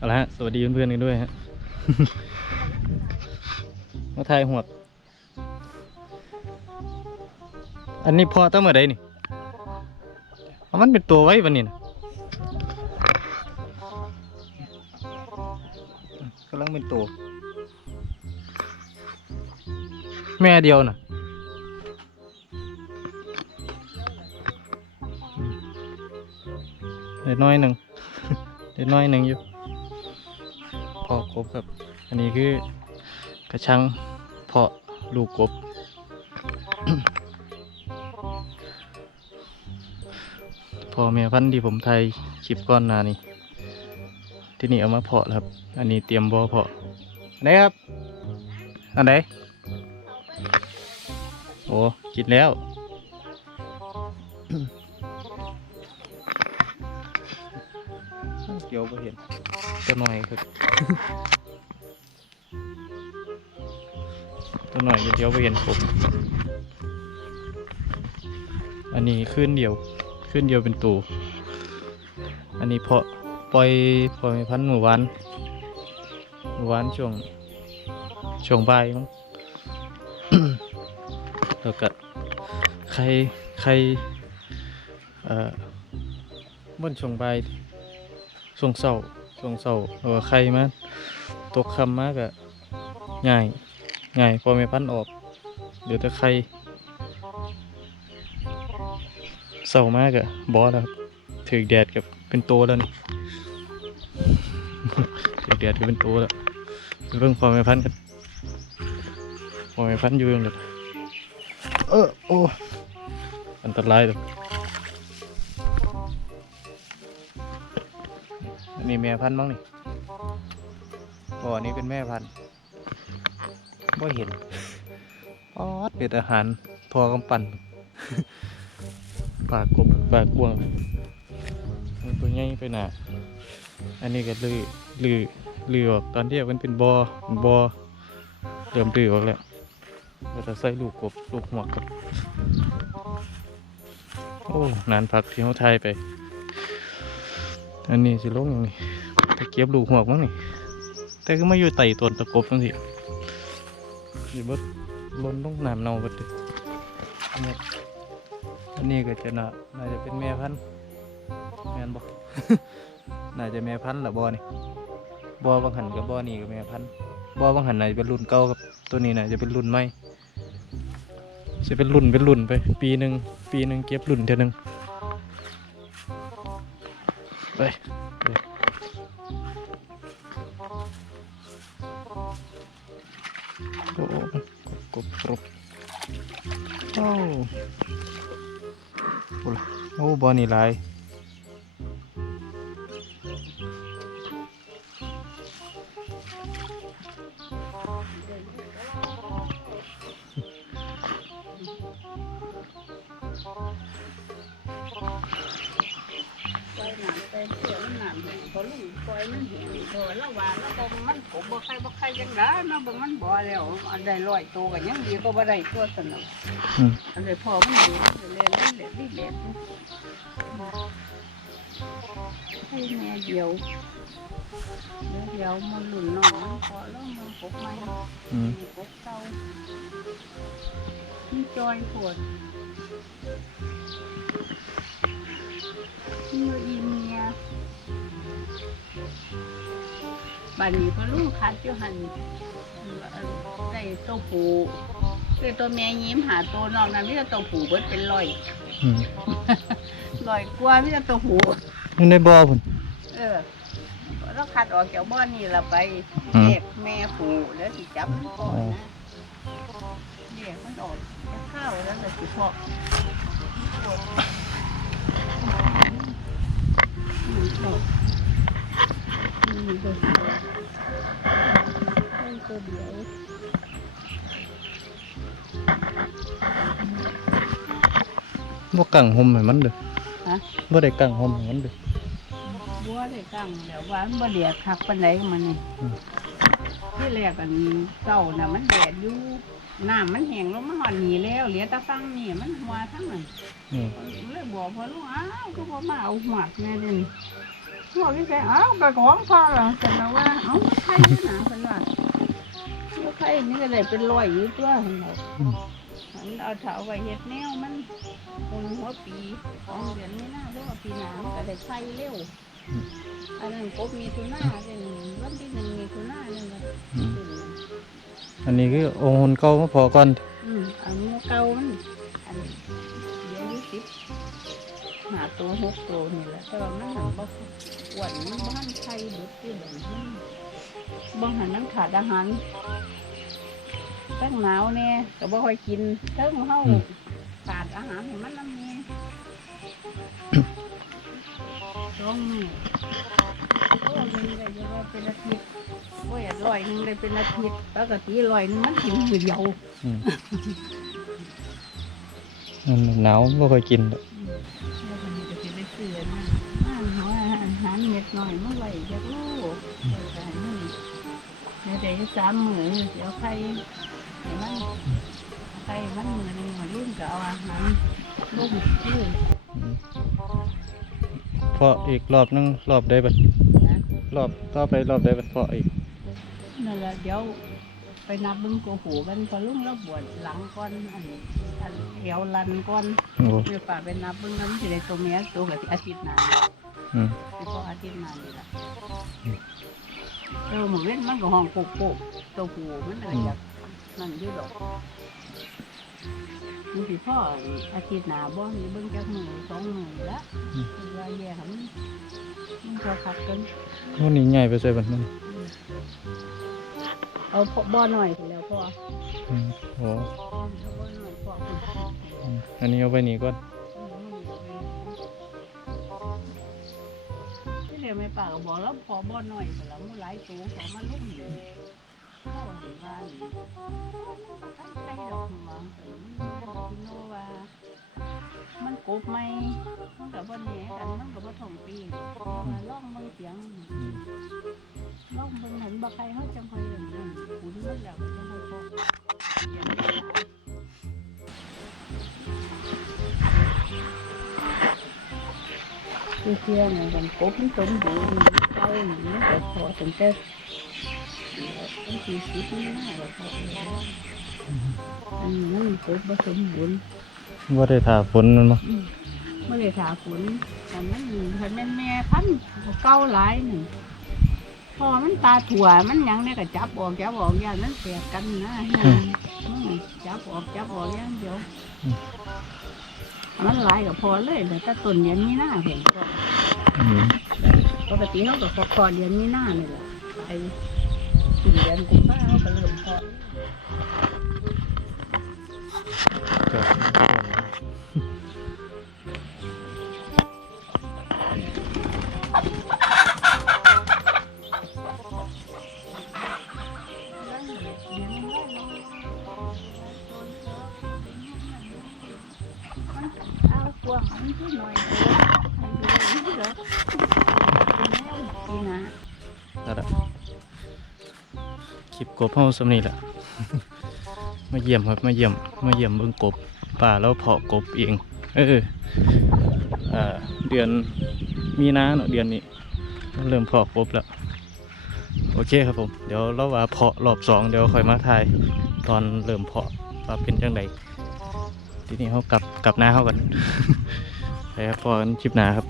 เอาละฮะสวัสดีเพื่อนๆกันด้วยฮะมาถ่ายหัวดอันนี้พอตั้งเมื่อใดนี่เอามันเป็นตัวไว้วันนี้นะกำลังเป็นตัวแม่เดียวนะเด็กน้อยหนึ่งเด็กน้อยหนึ่งอยู่ พอครบครับ อันนี้คือกระชังเพาะลูกกบพอแม่พันธุ์ที่ผมไทยคลิปก้อนนานี่ ที่นี่เอามาเพาะครับ อันนี้เตรียมบ่อเพาะอันไหนครับ อันไหน โอ้ กินแล้ว เกียวไปเห็นตัวหน่อยครับ ตัวหน่อยเดียวไปเห็นผมอันนี้ขึ้นเดียว ขึ้นเดียวเป็นตูอันนี้เพาะปล่อยปล่อยพันหมู่วานหมู่วานช่วงช่วงบ่ายมั้งแล้วก็ใครใครเอ่อบนช่วงบ่าย ช่วงเศร้าช่วงเศร้าเออใครมาตกคำมากอะง่ายง่ายพอไม่พันออกเดี๋ยวแต่ใครเศร้ามากอะบอสแล้วครับถือแดดกับเป็นตัวแล้วนี่ถือแดดกับเป็นตัวแล้วเรื่องพอไม่พันกันพอไม่พันอยู่ยังเด็ดเออโอ้อันตรายเลย นนี้แม่พันธุ์บ้างนี่บ่อนี้เป็นแม่พันธุ์บ่เห็นป๊อดเป็นอาหารพอกำปั่นปากกบปากกวงมันตัวใหญ่ไปหนาอันนี้ก็ลือลือลือออกตอนที่มันเป็นบอ่อบอ่อเริ่มลือออกแล้วก็จะใส่ลูกกบลูกหัวกบโอ้นานพักที่เขาไทยไป อันนี้สิลงอย่างนี้ตะเกียบลูกหัวกมั้งนี่ แต่ก็มาอยู่ไต่ต้นตะกบจังสิอยู่บดล้นลงน้ำเน่าบดเลยอันนี้ก็จะน่าน่าจะเป็นแม่พันธุ์แม่นบ่น่าจะแม่พันธุ์ละบ่นี่บ่บางหันกับบ่นี่ก็แม่พันธุ์บ่บางหันน่าจะเป็นรุ่นเก่ากับตัวนี้น่าจะเป็นรุ่นใหม่จะเป็นรุ่นเป็นรุ่นไป ปีหนึ่งปีหนึ่งเก็บรุ่นเท่านึง ไปโอ้กบกบโอ้โอ้ล่ะโอ้บอนี่หลาย ปล่อยน้ำเป็นเสือมันน้ำแห้งพอลุงปล่อยมันแห้งพอแล้วว่าแล้วบ่มันกบบ่ใครบ่ใครยังได้มาเบิ่งมันบ่แล้วอันใดร้อยตัวก็ยังดีก็บ่ได้ตัวสนุกอืม อันใดพอมันอยู่เล่นเล่นเล่นเล่นให้แม่เดียวเดี๋ยวเดียวมันหลุนน้องมันพอแล้วมันกบใหม่อืม กบเก่ามันจอยปวด มืออีเมียบัดนี้พอลูกคัดอยู่หันได้ตัวผูคือตัวแม่ยิ้มหาตัวนอกนั้นมีแต่ตัวผูเบิดเป็นร้อยอืมร้อยกว่ามีแต่ตัวผูมันได้บอพุ่นเออเราคัดออกจากบ้านนี่ละไปอืมเรียกแม่ผูแล้วสิจับมันก่อนนะเรียกมันออกจะเข้าแล้วเลยสิพอกอืมออกอืมเดี๋ยวมันตัวเดียว บ่กังหมให้มันเด้อฮะบ่ได้กังหมให้มันเด้อบัวได้ตั้งเดี๋ยวว่ามันบ่แดดคักปานใดมันนี่อืม ที่แรกอันเก่าน่ะมันแดดอยู่น้ำมันแห้งลงมาหอดหนีแล้วเหลือแตะฟังนี่มันหัวทั้งนั้นอืมเลยบอกพอลูกอ้าวก็บ่มาเอาหัวแม่เด่นบอกพี่แกเอ้าวกระของพอเหรอแต่เราว่าเอ้าใครหนาเป็นว่าแล้วใครนี่ก็ได้เป็นร้อยอยู่ตัวเห็นไหมอืมมันเอาเถาไว้เฮ็ดแนวมันคงหัวปีสองเดือนไม่น่าเรียกว่าปีหนามันก็ได้ไข่เร็ว อันนั้นกบมีทุน่าเป็นวันที่หนึ่งมีทุน่าเนี่ยนะอืมอันนี้คือโองค์เก่ามาพอก่อนอืมอันนี้เก่ามันอันเดี๋ยวนี้สิบหาตัวหกตัวนี่แหละแต่ว่ามันหนังบ่อ้วนมันบ้านไข่เบิดที่แบบนี้บางหันนั้นขาดอาหารตั้งหนาวแน่ก็บ่ค่อยกินเทั้งเฮาขาดอาหารให้มันน้ำแน่ องมือโอ้ยมันได้จะว่าเป็นอาทิตย์โอ้ยลอยหนึงได้เป็นอาทิตย์ปกติลอยหนึงมันกินมือเดียวอืมมันหนาวไม่ค่อยกินดอกแล้วมันก็จะได้เสือนะอาหารอาหารเม็ดหน่อยเมื่อไหร่จะรู้แต่นี่ในเดี๋ยวสามมือเดี๋ยวใครเดี๋ยวมันใครมันมือหนึงมารุ่นก็เอาอาหารลุ่มชื่อ เพาะอีกรอบนึงรอบได้บัดนะรอบต่อไปรอบได้บัดเพาะอีกนั่นแหละเดี๋ยวไปนับเบึงโกหูกันพอลุงแล้วบวชหลังก่อนอันอันเอวลันก่อนโอ้เดี๋ยวป่าไปนับเบึงนั้นสิได้ตัวเมียตัวกับอาทิตย์หน้าอืมสิพออาทิตย์หน้านี่ล่ะเออหมูเว้นมันก็ห้องโปกโปกตัวหูมันอะไรอยากนั่นอยู่ดอก มันสิพ่ออาทิตย์หน้าบ่มีเบิ่งจักมือสองมือละคือว่าแย่ค่ะมันมันพอคักกันวันนี้ใหญ่ไปใส่บัดมันเอาพอบ่อหน่อยไปแล้วพ่ออืมโอ้เอาบ่อหน่อยพ่อคุณอืมอันนี้เอาไปนี่ก่อนที่เรียนไม่ปากก็บอกแล้วพอบ่อน้อยแต่ละมือหลายตัวขอมาลุ่มอยู่ เข้าถึงบ้านใช่ดอกหัวพี่โนวามันกบไหมมันกับบ่แหนกันมันกับบ่ท่องปีล่องเบิ่งเสียงล่องเบิ่งเห็นบ่ใครเขาจังคอยอย่างนั้นขุนมันแล้วจังคอยพอเสียงคือเสียงกันกบมันสมบูรณ์เก่าหนีแต่พอถึงแต่ ตั้งสี่สิบนี่นะพออันนี้มันกบบ่สมบูรณ์ว่าได้ถ่าฝนมันมาเมื่อได้ถาฝนแต่มันคันแม่นแม่พันธุ์เก่าหลายหนึ่งพอมันตาถั่วมันหยังเนี่ยก็จับออกจับออกอย่างนั้นแตกกันนะอืมจับออกจับออกอย่างเดียวมันหลายกับพอเลยแต่ถ้าต้นเดือนมีหน้าเห็นก็อืมปกติเขาก็พอพอเดือนมีหน้านี่แหละไอ้ สี่เดือนกุมภาเขาก็เริ่มพอครับเอากวงมันขึ้นหน่อยให้ดูนี่เหรอเป็นแนวปีนานั่นแหละคลิป กบเฮาสำนี่แหละ มาเยี่ยมครับมาเยี่ยมมาเยี่ยมเบิ่งกบป่าแล้วเพาะกบเองเออเดือนมีนาเนาะเดือนนี้ เริ่มเพาะกบแล้ว โอเคครับผม เดี๋ยวเราว่าเพาะรอบสองเดี๋ยวค่อยมาถ่ายตอนเริ่มเพาะว่าเป็นจังไดทีนี้เขากลับกลับหน้าเขากันไปครับพอกันคลิปหน้าครับ